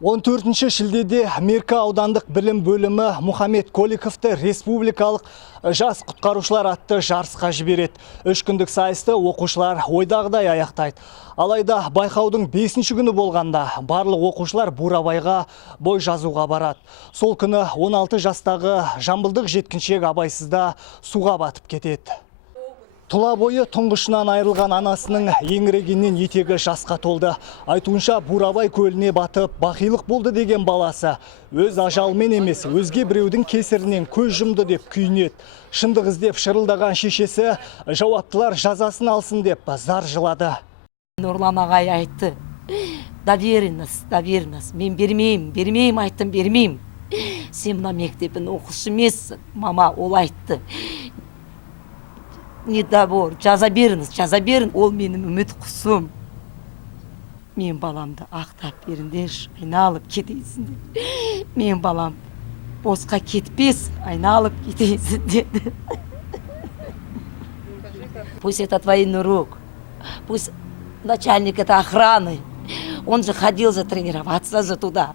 14 шілдеде Меркі аудандық білім бөлімі Мұхаммед Коликовты республикалық жас құтқарушылар атты жарысқа жібереді. 3 күндік сайысты оқушылар ойдағыдай аяқтайды. Алайда байқаудың 5-ші күні болғанда барлық оқушылар Бурабайға бой жазуға барады. Сол күні 16 жастағы жамбылдық жеткіншек абайсызда суға батып кетеді. Тұла бойы тұңғышынан айырылған анасының еңірегеннен етегі жасқа толды. Айтуынша Бурабай көліне батып, бақилық болды деген баласы өз ажалымен емес, өзге біреудің кесірінен көз жұмды деп күйінеді. Шындық іздеп шырылдаған шешесі жауаптылар жазасын алсын деп зар жылады. Нұрлан ағай айтты: доверенность, мен бермеймін, айттым, бермеймін. Сен мына мектебін оқушы емессің, мама, ол айтты. Недобор, жаза беріңіз, ол менің үміт құсым. Мен баламды ақтап беріңдерші, айналып кетейсін деді. Мен балам босқа кетпес, айналып кетейсін деді. Пусть это военный урок, пусть начальник это охраны, он же ходил затренироваться же туда.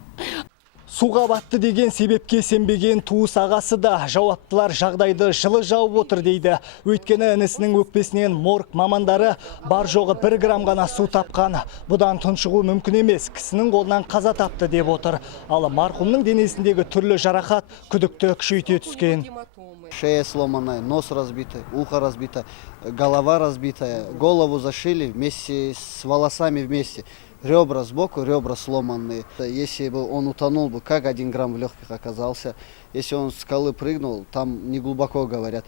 Суға батты деген себепке сенбеген туыс ағасы да жауаптылар жағдайды жылы жауып отыр дейді. Өйткені інісінің өкпесінен морг мамандары бар жоғы 1 грамм ғана су тапқан. Бұдан тұншығу мүмкін емес, кісінің қолынан қаза тапты деп отыр. Ал марқұмның денесіндегі түрлі жарақат күдікті күшейте түскен. Шея сломанная, нос разбитый, ухо разбито, голова разбитая, голову зашили вместе с волосами вместе. Ребра сбоку, ребра сломанные. Если бы он утонул, как 1 грамм в легких оказался. Если он с скалы прыгнул, там не глубоко, говорят.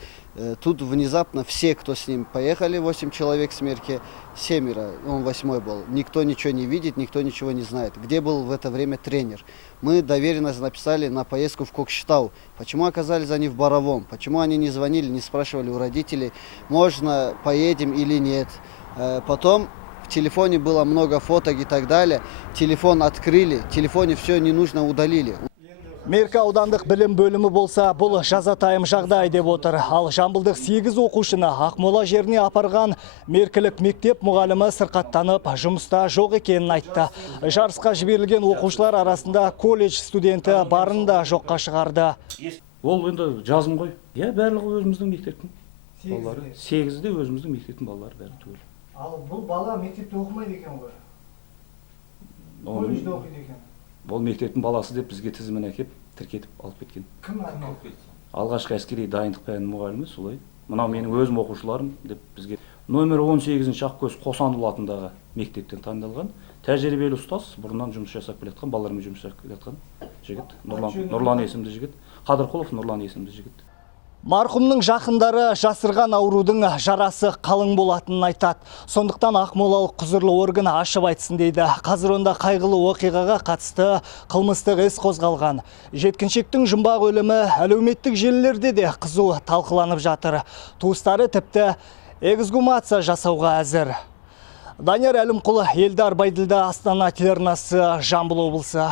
Тут внезапно все, кто с ним поехали, 8 человек с Мерки, 7, он 8 был. Никто ничего не видит, никто ничего не знает. Где был в это время тренер? Мы доверенность написали на поездку в Кокшетау. Почему оказались они в Боровом? Почему они не звонили, не спрашивали у родителей, можно поедем или нет? Потом в телефоне было много фоток и так далее. Телефон открыли, в телефоне все ненужно удалили. Меркі аудандық білім бөлімі болса, бұл жазатайым жағдай деп отыр. Ал жамбылдық 8 оқушыны Ақмола жеріне апарған меркілік мектеп мұғалімі сырқаттанып, жұмыста жоқ екенін айтты. Жарысқа жіберілген оқушылар арасында колледж студенті барын да жоққа шығарды. Ол енді жазым ғой. Барлығы өзіміздің мектептің балалары. 8-де өзіміздің мектептің балалары бәрі түгел. Ал бұл бала мектепте оқымайды екен ғой? Колледжде оқиды екен? Бұл мектептің баласы деп бізге тізімін әкеп, тіркетіп алып кеткен. Кім алып кетті? Алғашқы әскери дайындық пәнінің мұғалімі солай. Мынау менің өзім оқушыларым деп бізге. Номер 18-ші Ақкөз Қосанұлы атындағы мектептен таңдалған. Тәжірибелі ұстаз, бұрыннан жұмыс жасап келатқан, балалармен жұмыс жасап келатқан жігіт. Нұрлан есімді жігіт. Қадырқұлов Нұрлан есімді жігіт. Марқұмның жақындары жасырған аурудың жарасы қалың болатынын айтады. Сондықтан Ақмолалық құзырлы орган ашып айтсын дейді. Қазір онда қайғылы оқиғаға қатысты қылмыстық іс қозғалған. Жеткіншектің жұмбақ өлімі әлеуметтік желілерде де қызу талқыланып жатыр. Туыстары тіпті эксгумация жасауға әзір. Данияр Әлімқұлы, Елдар Байділда, Астана телеарнасы, Жамбыл облысы.